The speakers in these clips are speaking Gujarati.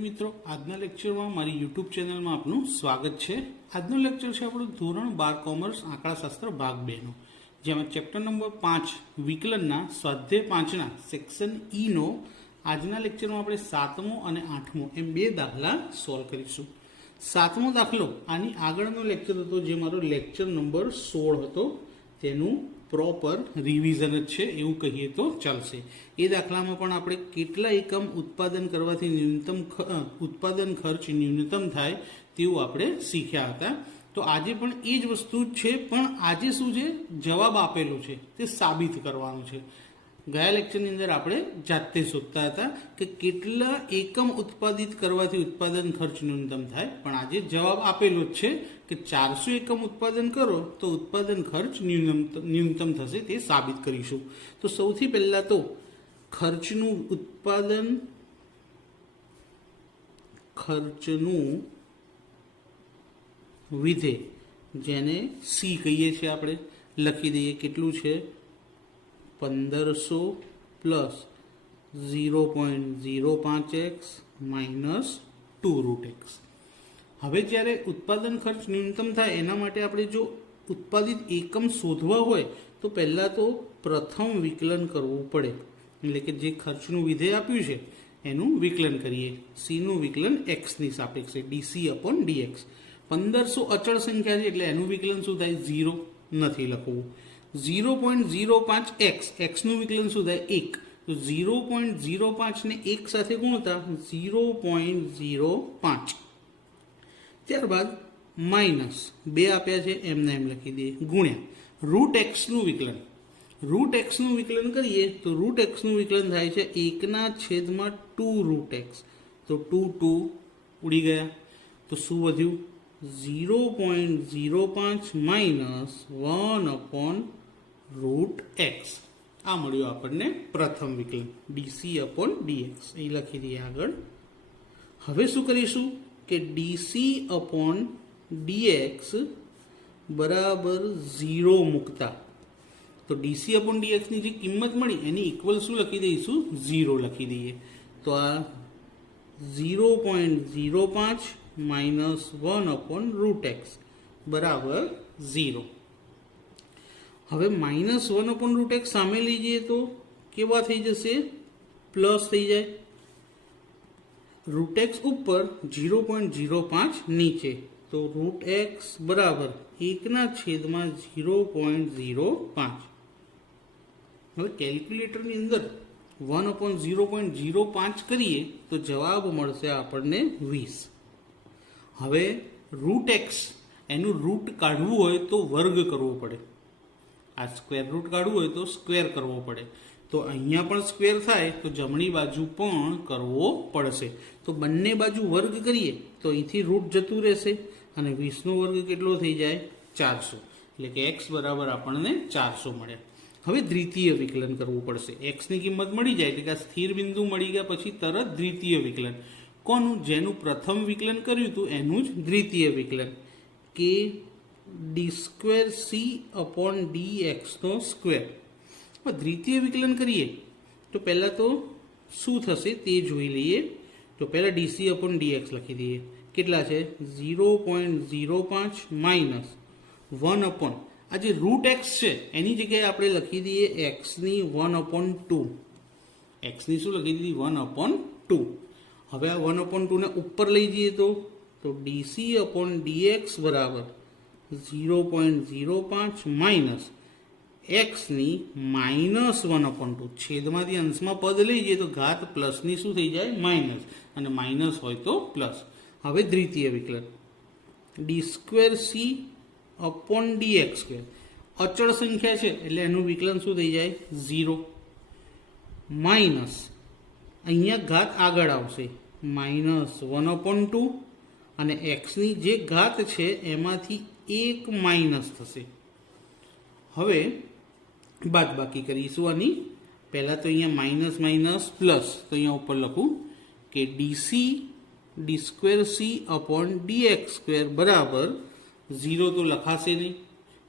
વિદ્યાર્થી મિત્રો, આજના લેક્ચરમાં મારી યુટ્યુબ ચેનલમાં આપનું સ્વાગત છે। આજનો લેક્ચર છે આપણું ધોરણ 12 કોમર્સ આંકડાશાસ્ત્ર ભાગ 2 નો, જેમાં ચેપ્ટર નંબર 5 વિકલનના સ્વાધ્યાય 5 ના સેક્શન ઈ નો આજના લેક્ચરમાં આપણે 7મો અને 8મો એમ બે દાખલા સોલ્વ કરીશું। 7મો દાખલો આની આગળનો લેક્ચર હતો, જે મારો લેક્ચર નંબર 16 હતો, તેનું પ્રોપર રિવિઝન જ છે એવું કહીએ તો ચાલશે। એ દાખલામાં પણ આપણે કેટલા એકમ ઉત્પાદન કરવાથી ન્યૂનતમ ઉત્પાદન ખર્ચ ન્યૂનતમ થાય તેવું આપણે શીખ્યા હતા। તો આજે પણ એ જ વસ્તુ છે, પણ આજે શું છે, જવાબ આપેલો છે તે સાબિત કરવાનો છે। ગયા લેક્ચરની અંદર આપણે જાતે શોધતા હતા કે કેટલા એકમ ઉત્પાદિત કરવાથી ઉત્પાદન ખર્ચ ન્યૂનતમ થાય, પણ આજે જવાબ આપેલો જ છે કે 400 એકમ ઉત્પાદન કરો તો ઉત્પાદન ખર્ચ ન્યૂનતમ થશે, તે સાબિત કરીશું। તો સૌથી પહેલા તો ખર્ચનું વિધેય, જેને સી કહીએ છીએ, આપણે લખી દઈએ। કેટલું છે? 1500 પ્લસ 0.05x માઇનસ 2√x। હવે જ્યારે ઉત્પાદન ખર્ચ ન્યૂનતમ થાય એના માટે આપણે જો ઉત્પાદિત એકમ શોધવા હોય તો પહેલાં તો પ્રથમ વિકલન કરવું પડે, એટલે કે જે ખર્ચનું વિધેય આપ્યું છે એનું વિકલન કરીએ। સીનું વિકલન એક્સની સાપેક્ષે dc/dx। 1500 અચળ સંખ્યા છે એટલે એનું વિકલન શું થાય? 0 નથી લખવું। 0.05x, એક્સનું વિકલન શું થાય? 1। તો 0.05 ને 1 સાથે ગુણતા 0.05। ત્યારબાદ માઇનસ 2 આપ્યા છે એમને એમ લખી દઈએ, ગુણ્યા √x નું વિકલન। √x નું વિકલન કરીએ તો √x નું વિકલન થાય છે 1/2√x। તો 2 ઉડી ગયા, તો શું વધ્યું? 0.05 માઇનસ 1/√x। આ મળ્યું આપણને પ્રથમ વિકલન dc/dx। અહીં લખી દઈએ આગળ। હવે શું કરીશું કે dc/dx બરાબર 0 મૂકતા, તો dc/dx ની જે કિંમત મળી એની ઇક્વલ શું લખી દઈશું? 0 લખી દઈએ। તો આ 0.05 માઇનસ 1/√x બરાબર 0। હવે માઇનસ 1/√x સામે લઈ જઈએ તો કેવા થઈ જશે? પ્લસ થઈ જાય। √x ઉપર 0.05 નીચે, તો √x બરાબર 1/0.05। હવે કેલ્ક્યુલેટરની અંદર 1/0.05 કરીએ તો જવાબ મળશે આપણને 20। હવે √x એનું રૂટ કાઢવું હોય તો વર્ગ કરવો પડે, આ સ્ક્વેર રૂટ કાઢવું હોય તો સ્ક્વેર કરવો પડે। તો અહીંયા પણ સ્ક્વેર થાય તો જમણી બાજુ પણ કરવો પડશે। તો બંને બાજુ વર્ગ કરીએ તો અહીંથી રૂટ જતું રહેશે અને 20નો વર્ગ કેટલો થઈ જાય? 400, એટલે કે x બરાબર આપણને 400 મળ્યા। હવે દ્વિતીય વિકલન કરવું પડશે। xની કિંમત મળી જાય એટલે કે આ સ્થિર બિંદુ મળી ગયા પછી તરત દ્વિતીય વિકલન। કોનું? જેનું પ્રથમ વિકલન કર્યું હતું એનું જ દ્વિતીય વિકલન, કે d²c/dx નો સ્ક્વેર। દ્વિતીય વિકલન કરીએ તો પહેલાં તો શું થશે તે જોઈ લઈએ। તો પહેલાં dc/dx લખી દઈએ। કેટલા છે? 0.05 માઇનસ 1/, આ જે √x છે એની જગ્યાએ આપણે લખી દઈએ xની 1/2। xની શું લખી દીધી? 1/2। હવે આ 1/2 ને ઉપર લઈ જઈએ તો dc/dx બરાબર 0.05 માઇનસ એક્સની માઇનસ 1/2। છેદમાંથી અંશમાં પદ લઈ જઈએ તો ઘાત પ્લસની શું થઈ જાય? માઇનસ, અને માઇનસ હોય તો પ્લસ। હવે દ્વિતીય વિકલન d²c/dx², અચળ સંખ્યા છે એટલે એનું વિકલન શું થઈ જાય? 0 માઇનસ, અહીંયા ઘાત આગળ આવશે, માઇનસ 1/2, અને એક્સની જે ઘાત છે એમાંથી 1 માઇનસ થશે। હવે બાદ બાકી કરીશું આની। પહેલાં તો અહીંયા માઇનસ માઇનસ પ્લસ, તો અહીંયા ઉપર લખું કે d²c/dx² બરાબર 0 તો લખાશે નહીં,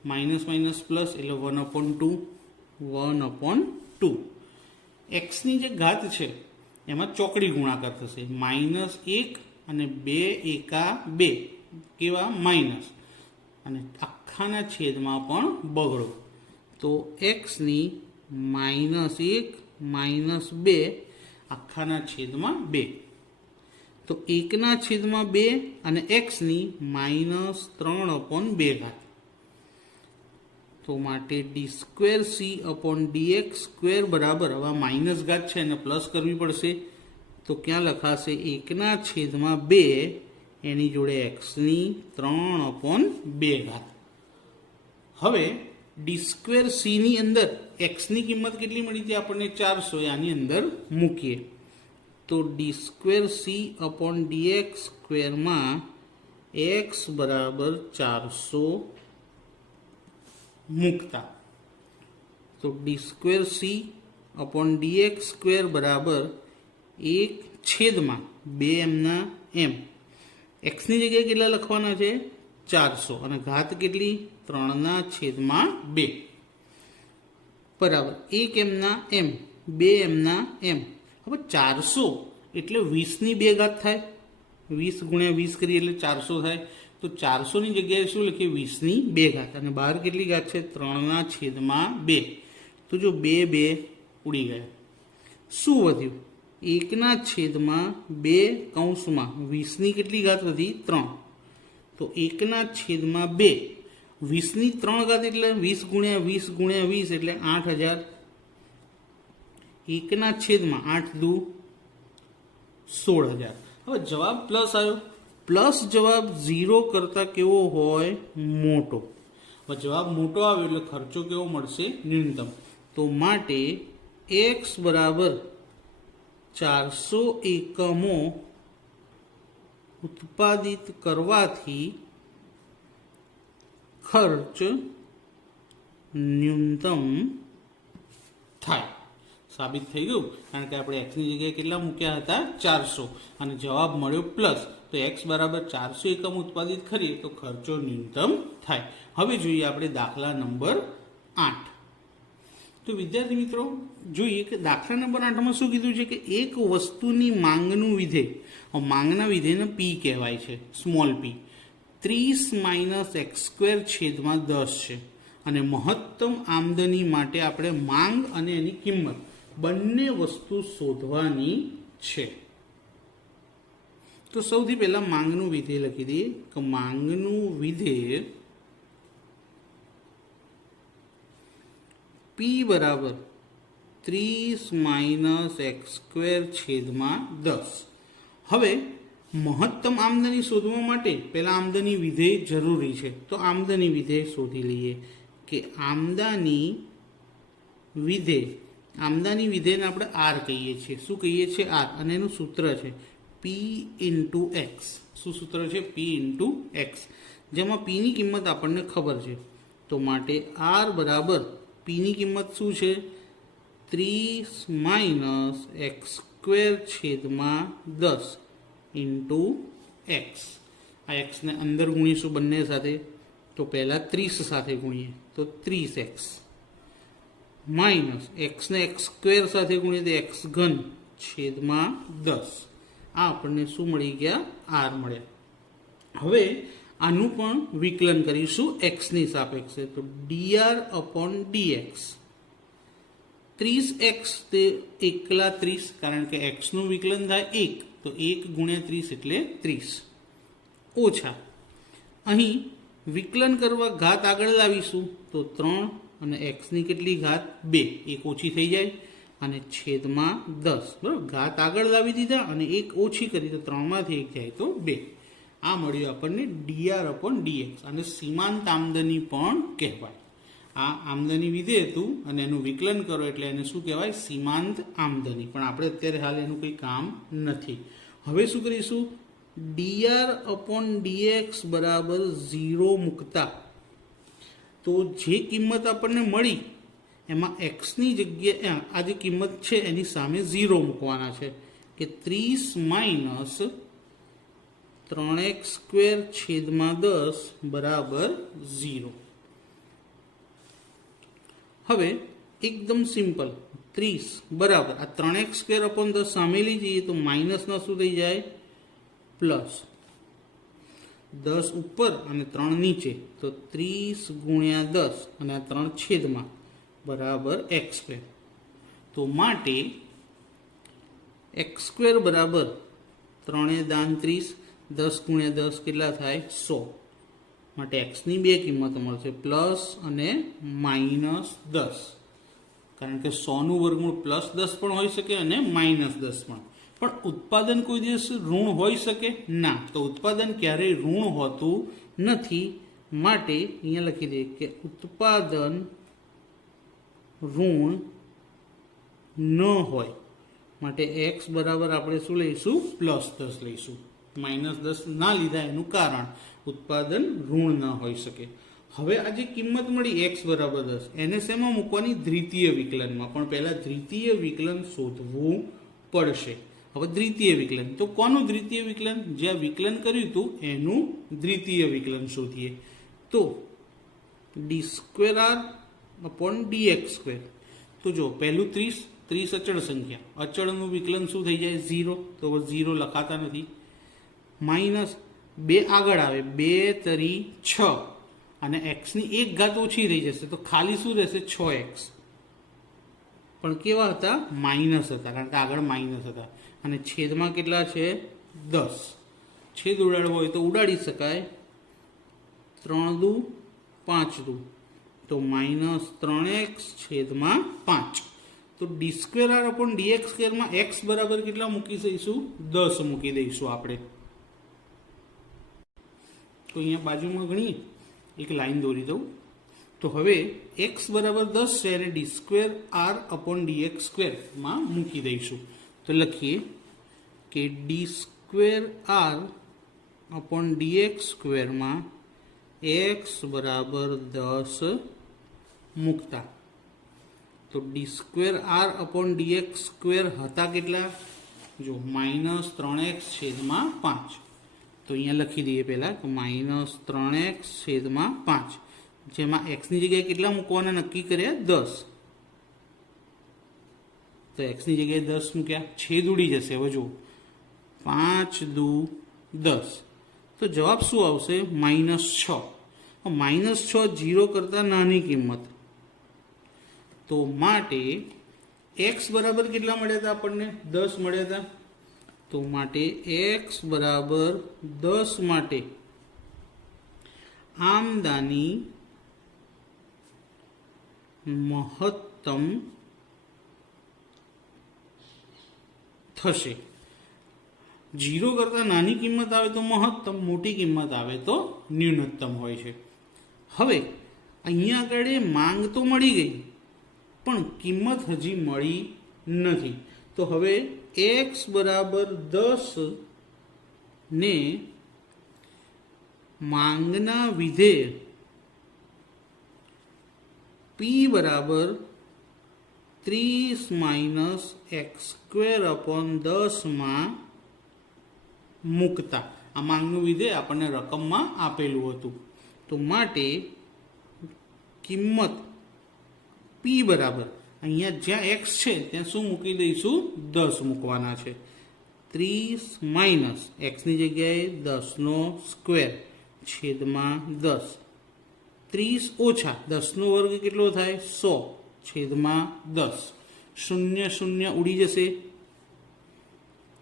માઇનસ માઇનસ પ્લસ એટલે 1/2। એક્સની જે ઘાત છે એમાં ચોકડી ગુણાકાર થશે. -1 અને 2 એકા 2 કેવા માઇનસ, અને આખાના છેદમાં પણ બગડો. તો એક્સની -1 -2 આખાના છેદમાં 2. તો 1/2 અને એક્સની -3/2. તો માટે d²c/dx² બરાબર, હવે માઇનસ ઘાત છે એને પ્લસ કરવી પડશે. તો ક્યાં લખાશે? 1/2 એની જોડે એક્સની 3/2. હવે d²c ની અંદર એક્સની કિંમત કેટલી મળી હતી આપણને? 400. આની અંદર મૂકીએ તો d²c/dx² માં x બરાબર 400 મૂકતા, તો d²c/dx² બરાબર 1/2m. એક્સની જગ્યાએ કેટલા લખવાના છે? 400, અને ઘાત કેટલી? 3/2 બરાબર 1m, 2m. હવે 400 એટલે 20ની 2 ઘાત થાય. 20 × 20 કરીએ એટલે 400 થાય. તો 400ની જગ્યાએ શું લખીએ? 20ની 2 ઘાત, અને બહાર કેટલી ઘાત છે? 3/2. તો જો 2 ઉડી ગયા, શું વધ્યું? 1/2 કૌંસમાં 20ની કેટલી ઘાત વધી? 3. તો 1/2 20ની 3 ઘાત એટલે 20 × 20 × 20 એટલે 8000. 1/8 દુ 16000. હવે જવાબ પ્લસ આવ્યો. પ્લસ જવાબ 0 કરતાં કેવો હોય? મોટો. હવે જવાબ મોટો આવ્યો એટલે ખર્ચો કેવો મળશે? ન્યૂનતમ. તો માટે x બરાબર 400 એકમો ઉત્પાદિત કરવાથી ખર્ચ ન્યૂનતમ થાય. સાબિત થઈ ગયું, કારણ કે આપણે એક્સની જગ્યાએ કેટલા મૂક્યા હતા? 400, અને જવાબ મળ્યો પ્લસ. તો એક્સ બરાબર 400 એકમ ઉત્પાદિત કરીએ તો ખર્ચો ન્યૂનતમ થાય. હવે જોઈએ આપણે દાખલા નંબર 8. તો વિદ્યાર્થી મિત્રો જોઈએ કે દાખલા નંબર 8માં શું કીધું છે કે એક વસ્તુની માંગનું વિધેય, માંગના વિધેયને પી કહેવાય છે, સ્મોલ પી, 30 - x² / 10 છે. અને મહત્તમ આમદની માટે આપણે માંગ અને એની કિંમત બંને વસ્તુ શોધવાની છે. તો સૌથી પહેલા માંગનું વિધેય લખી દઈએ કે માંગનું વિધેય p બરાબર 30 - x² / 10. હવે મહત્તમ આમદની શોધવા માટે પહેલા આમદની વિધેય જરૂરી છે. તો આમદની વિધેય શોધી લઈએ કે આમદની વિધેયને આપણે r કહીએ છીએ. શું કહીએ છીએ? r. અને એનું સૂત્ર છે p × x. શું સૂત્ર છે? p × x, જેમાં p ની કિંમત આપણને ખબર છે. તો માટે r બરાબર p ની કિંમત શું છે? 30 - x² / 10 × x. આ એક્સને અંદર ગુણીશું બંને સાથે. તો પહેલાં 30 સાથે ગુણીએ તો 30x, માઇનસ એક્સને x² સાથે ગુણીએ તો x³ / 10. આ આપણને શું મળી ગયા? r મળ્યા. હવે આનું પણ વિકલન કરીશું એક્સની સાપેક્ષે. તો dr/dx 30x તે એકલા 30, કારણ કે એક્સનું વિકલન થાય 1, તો 1 × 30 એટલે 30, ઓછા અહીં વિકલન કરવા ઘાત આગળ લાવીશું તો 3, અને એક્સની કેટલી ઘાત? 2, 1 ઓછી થઈ જાય, અને છેદમાં 10. બરાબર, ઘાત આગળ લાવી દીધા અને 1 ઓછી કરી તો 3માંથી 1 જાય તો 2. આ મળ્યું આપણને dr/dx. અને સીમાંત આમદની પણ કહેવાય. આ આમદની વિધેય હતું અને એનું વિકલન કરો એટલે એને શું કહેવાય? સીમાંત આમદની. પણ આપણે અત્યારે હાલ એનું કંઈ કામ નથી. હવે શું કરીશું? dr/dx બરાબર 0 મૂકતા તો જે કિંમત આપણને મળી એમાં એક્સની જગ્યાએ આ જે કિંમત છે એની સામે 0 મૂકવાના છે કે 30 - 3x² / 10 બરાબર 0. હવે એકદમ સિમ્પલ, 30 બરાબર આ 3x² / 10 સામે લઈ જઈએ તો માઇનસનો શું થઈ જાય પ્લસ 10 ઉપર અને 3 નીચે તો 30 × 10 અને આ 3 છેદમાં બરાબર x². તો માટે x² બરાબર 3 દાન 30 10 × 10 કેટલા થાય 100. માટે x ની બે કિંમત મળશે પ્લસ અને -10 કારણ કે 100 નું વર્ગમૂળ +10 પણ હોઈ શકે અને -10 પણ. પણ ઉત્પાદન કોઈ દિવસ ઋણ હોઈ શકે ના. તો ઉત્પાદન ક્યારેય ઋણ હોતું નથી. માટે અહીંયા લખી દઈએ કે ઉત્પાદન ઋણ ન હોય. માટે x બરાબર આપણે શું લઈશું +10 લઈશું. -10 ના લીધા એનું કારણ ઉત્પાદન ઋણ ન હોઈ શકે. હવે આ જે કિંમત મળી x બરાબર 10 એને શેમાં મૂકવાની દ્વિતીય વિકલનમાં. પણ પહેલા દ્વિતીય વિકલન શોધવું પડશે. હવે દ્વિતીય વિકલન તો કોનું દ્વિતીય વિકલન જ્યાં વિકલન કર્યું હતું એનું દ્વિતીય વિકલન શોધીએ. તો d²r/dx². તો જો પહેલું 30 અચળ સંખ્યા અચળનું વિકલન શું થઈ જાય 0. તો 0 લખાતા નથી. -2 આગળ આવે 2 તરી 6 અને x ની 1 ઘાત ઓછી રહી જશે તો ખાલી શું રહેશે 6x. પણ કેવા હતા માઇનસ હતા કારણ કે આગળ માઇનસ હતા. અને છેદમાં કેટલા છે 10. છેદ ઉડાડવો હોય તો ઉડાડી શકાય. 3 દુ 5 દુ તો -3x છેદમાં 5. તો d²r/dx² માં x બરાબર કેટલા મૂકી દઈશું 10 મૂકી દઈશું આપણે. તો અહીંયા બાજુમાં ગણીએ એક લાઈન દોરી દઉં. તો હવે x બરાબર 10 છે અને d²r/dx² માં મૂકી દઈશું. તો લખીએ કે d²r/dx² માં x બરાબર 10 મૂકતા તો d²r/dx² હતા કેટલા જો -3x છેદમાં 5. તો અહીંયા લખી દઈએ પહેલાં કે -3x છેદમાં 5 જેમાં x ની જગ્યાએ કેટલા મૂકવાના નક્કી કર્યા 10. તો x ની જગ્યાએ 10 મૂક્યા છેદ ઉડી જશે. હવે જુઓ 5 દુ 10 તો જવાબ શું આવશે -6. -6 0 કરતાં નાની કિંમત. તો માટે x બરાબર કેટલા મળ્યા હતા આપણને 10 મળ્યા હતા. તો માટે x બરાબર 10 માટે આમદાની મહત્તમ થશે. 0 કરતાં નાની કિંમત આવે તો મહત્તમ, મોટી કિંમત આવે તો ન્યૂનતમ હોય છે. હવે અહીંયા આગળ માંગ તો મળી ગઈ પણ કિંમત હજી મળી નથી. તો હવે x બરાબર 10 ને માંગના વિધેય p બરાબર 30 - x²/10 માં મૂકતા. આ માંગનું વિધેય આપણને રકમમાં આપેલું હતું. તો માટે કિંમત p બરાબર અહીંયા જ્યાં x છે ત્યાં શું મૂકી દઈશું 10 મૂકવાના છે. 30 - x ની જગ્યાએ 10² છેદમાં 10. 30 ઓછા 10નો વર્ગ કેટલો થાય 100 છેદમાં 10. 0 ઉડી જશે.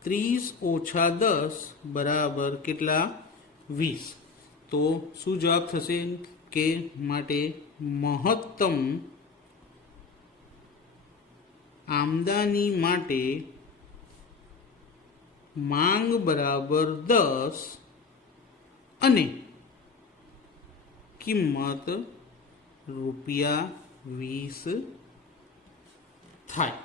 30 ઓછા 10 બરાબર કેટલા 20. તો શું જવાબ થશે કે માટે મહત્તમ આમદાની માટે માંગ બરાબર 10 અને કિંમત ₹20 થાય.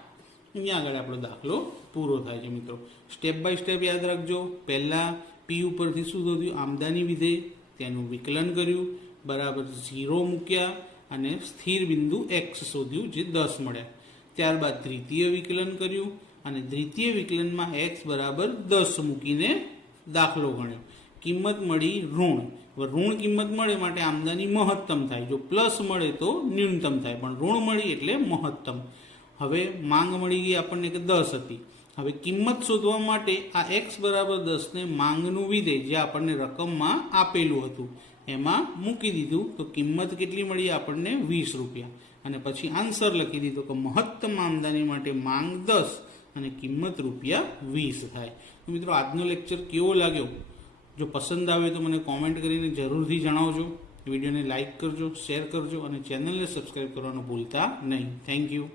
અહીંયા આગળ આપણો દાખલો પૂરો થાય છે મિત્રો. સ્ટેપ બાય સ્ટેપ યાદ રાખજો. પહેલાં પી ઉપરથી શું શોધ્યું આમદાની વિધેય તેનું વિકલન કર્યું બરાબર 0 મૂક્યા અને સ્થિર બિંદુ x શોધ્યું જે 10 મળ્યા. ત્યારબાદ દ્વિતીય વિકલન કર્યું અને દ્વિતીય વિકલનમાં x બરાબર 10 મૂકીને દાખલો ગણ્યો. કિંમત મળી ઋણ. ઋણ કિંમત મળે માટે આમદાની મહત્તમ થાય. જો પ્લસ મળે તો ન્યૂનતમ થાય પણ ઋણ મળી એટલે મહત્તમ. હવે માંગ મળી ગઈ આપણને કે 10 હતી. હવે કિંમત શોધવા માટે આ x બરાબર 10 ને માંગનું વિધેય જે આપણને રકમમાં આપેલું હતું એમાં મૂકી દીધું તો કિંમત કેટલી મળી આપણને 20 રૂપિયા. અને પછી આન્સર લખી દીધો કે મહત્તમ આમદની માટે માંગ 10 અને કિંમત રૂપિયા 20 થાય. તો મિત્રો આજનો લેક્ચર કેવો લાગ્યો? જો પસંદ આવે તો મને કોમેન્ટ કરીને જરૂરથી જણાવજો. વિડીયોને લાઇક કરજો, શેર કરજો અને ચેનલને સબસ્ક્રાઈબ કરવાનું ભૂલતા નહીં. Thank you.